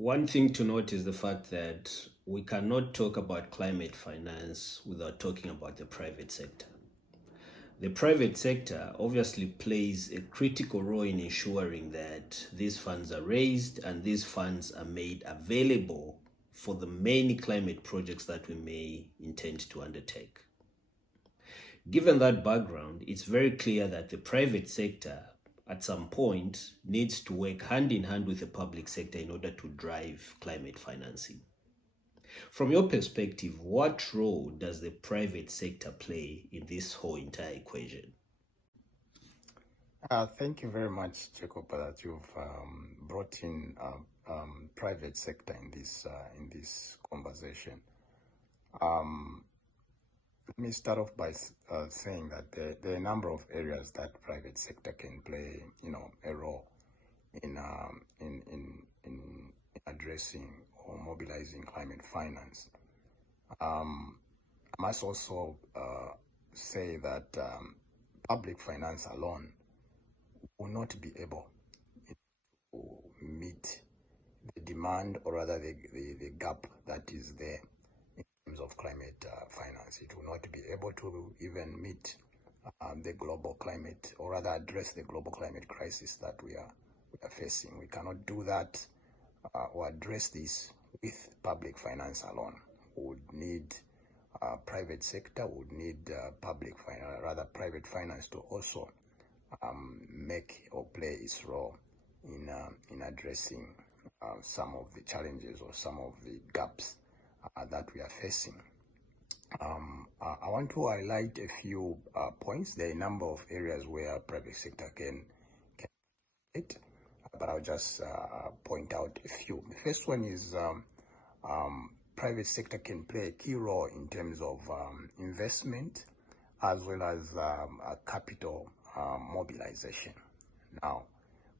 One thing to note is the fact that we cannot talk about climate finance without talking about the private sector. The private sector obviously plays a critical role in ensuring that these funds are raised and these funds are made available for the many climate projects that we may intend to undertake. Given that background, it's very clear that the private sector at some point needs to work hand in hand with the public sector in order to drive climate financing. From your perspective, what role does the private sector play in this whole entire equation? Thank you very much, Jacob, that you've brought in private sector in this conversation. Let me start off by saying that there are a number of areas that private sector can play, a role in addressing or mobilizing climate finance. I must also say that public finance alone will not be able to meet the demand, or rather the gap that is there in terms of climate finance. It will not be able to even meet the global climate, or rather address the global climate crisis that we are facing. We cannot do that or address this with public finance alone. We would need private sector, would need private finance to also make or play its role in addressing some of the challenges or some of the gaps that we are facing. I want to highlight a few points. There are a number of areas where private sector can it, but I'll just point out a few. The first one is private sector can play a key role in terms of investment as well as capital mobilization. Now,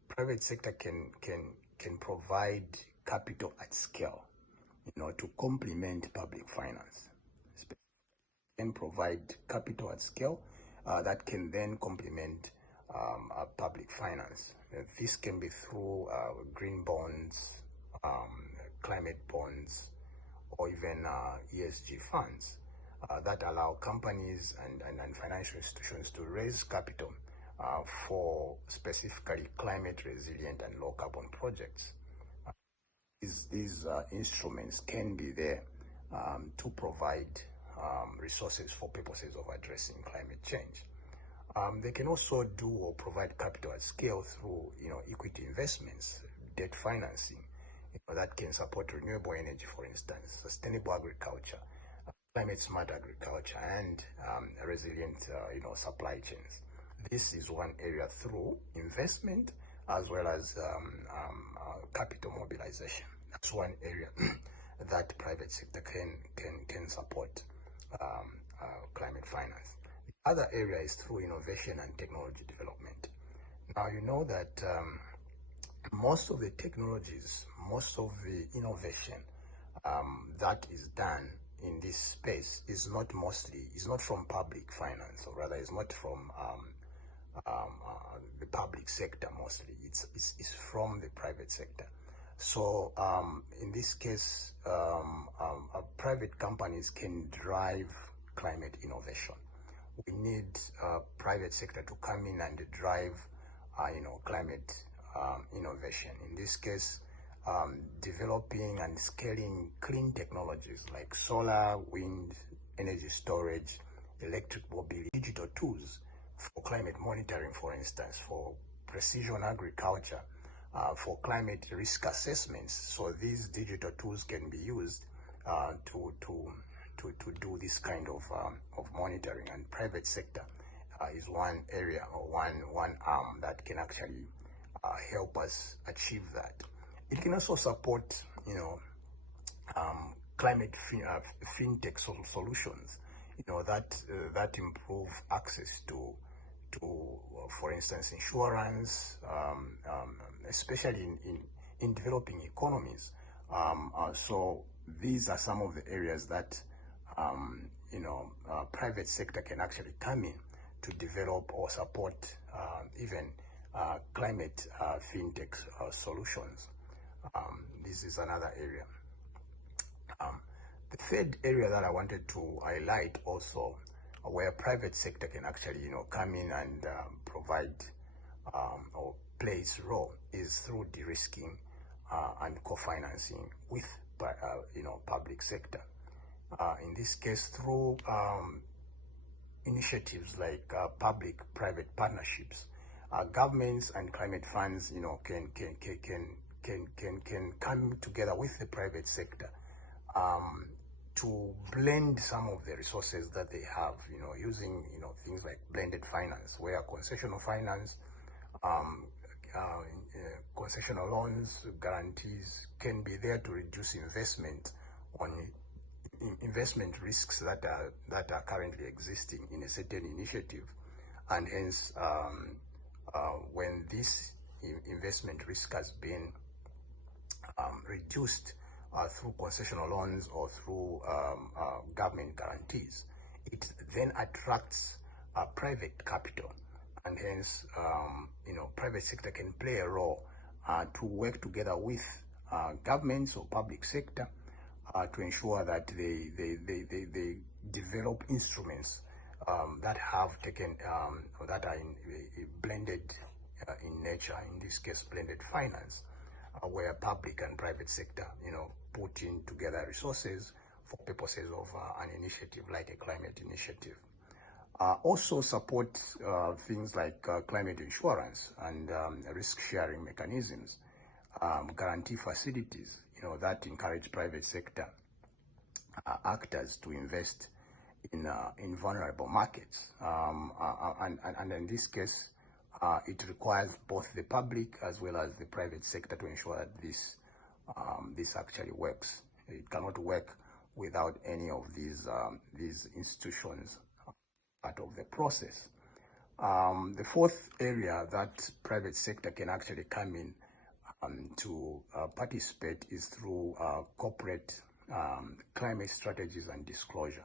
private sector can provide capital at scale, to complement public finance. Can provide capital at scale that can then complement public finance. This can be through green bonds, climate bonds, or even ESG funds that allow companies and financial institutions to raise capital for specifically climate resilient and low carbon projects. These instruments can be there to provide resources for purposes of addressing climate change. They can also do or provide capital at scale through equity investments, debt financing, that can support renewable energy, for instance, sustainable agriculture, climate smart agriculture, and resilient supply chains. This is one area through investment as well as capital mobilization. That's one area that private sector can support climate finance. The other area is through innovation and technology development. Now, you know that most of the technologies, most of the innovation that is done in this space is not from public finance, or rather is not from the public sector mostly. It's from the private sector. So in this case, private companies can drive climate innovation. We need private sector to come in and drive climate innovation. In this case, developing and scaling clean technologies like solar, wind, energy storage, electric mobility, digital tools for climate monitoring, for instance, for precision agriculture, for climate risk assessments. So these digital tools can be used to do this kind of monitoring, and private sector is one area or one arm that can actually help us achieve that. It can also support climate fintech solutions, that improve access to for instance, insurance, especially in developing economies. So these are some of the areas that private sector can actually come in to develop or support even climate fintech solutions. This is another area. The third area that I wanted to highlight also, where private sector can actually, come in and provide or play its role, is through de-risking and co-financing with, public sector. In this case, through initiatives like public-private partnerships, governments and climate funds, can come together with the private sector to blend some of the resources that they have, using, things like blended finance, where concessional finance, concessional loans, guarantees can be there to reduce investment risks that are currently existing in a certain initiative, and hence when this investment risk has been reduced through concessional loans or through government guarantees, it then attracts private capital, and hence private sector can play a role to work together with governments or public sector to ensure that they develop instruments that have taken that are blended in nature. In this case, blended finance, where public and private sector, put in together resources for purposes of an initiative like a climate initiative. Also support things like climate insurance and risk-sharing mechanisms, guarantee facilities, that encourage private sector actors to invest in vulnerable markets. And in this case, it requires both the public as well as the private sector to ensure that this actually works. It cannot work without any of these institutions part of the process. The fourth area that private sector can actually come in to participate is through corporate climate strategies and disclosure,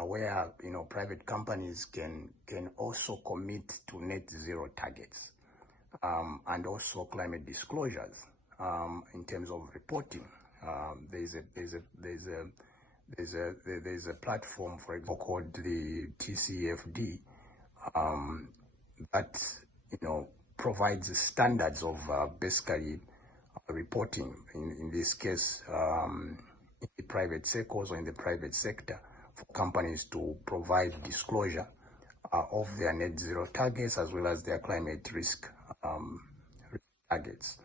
where private companies can also commit to net zero targets and also climate disclosures in terms of reporting. There's a platform, for example, called the TCFD that provides standards of basically reporting. In this case, in the private circles or in the private sector, for companies to provide disclosure of their net zero targets as well as their climate risk targets.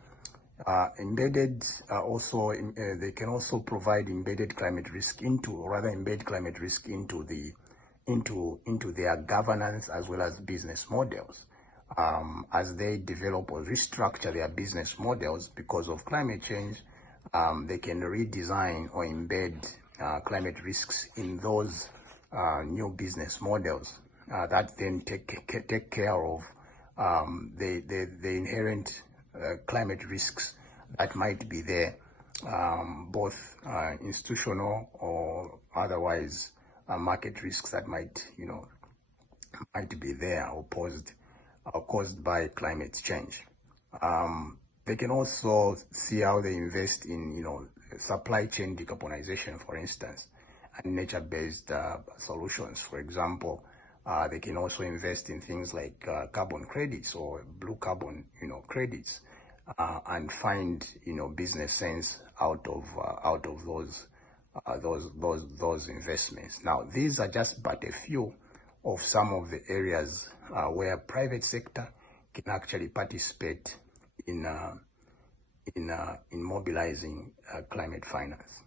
Embedded also, they can also provide embedded climate risk embed climate risk into their governance as well as business models. As they develop or restructure their business models because of climate change, they can redesign or embed climate risks in those new business models that then take care of the inherent climate risks that might be there, both institutional or otherwise market risks that might be there or caused by climate change. They can also see how they invest in supply chain decarbonization, for instance, and nature-based solutions. For example, they can also invest in things like carbon credits or blue carbon credits, and find business sense out of those investments. Now, these are just but a few of some of the areas where private sector can actually participate in mobilizing climate finance.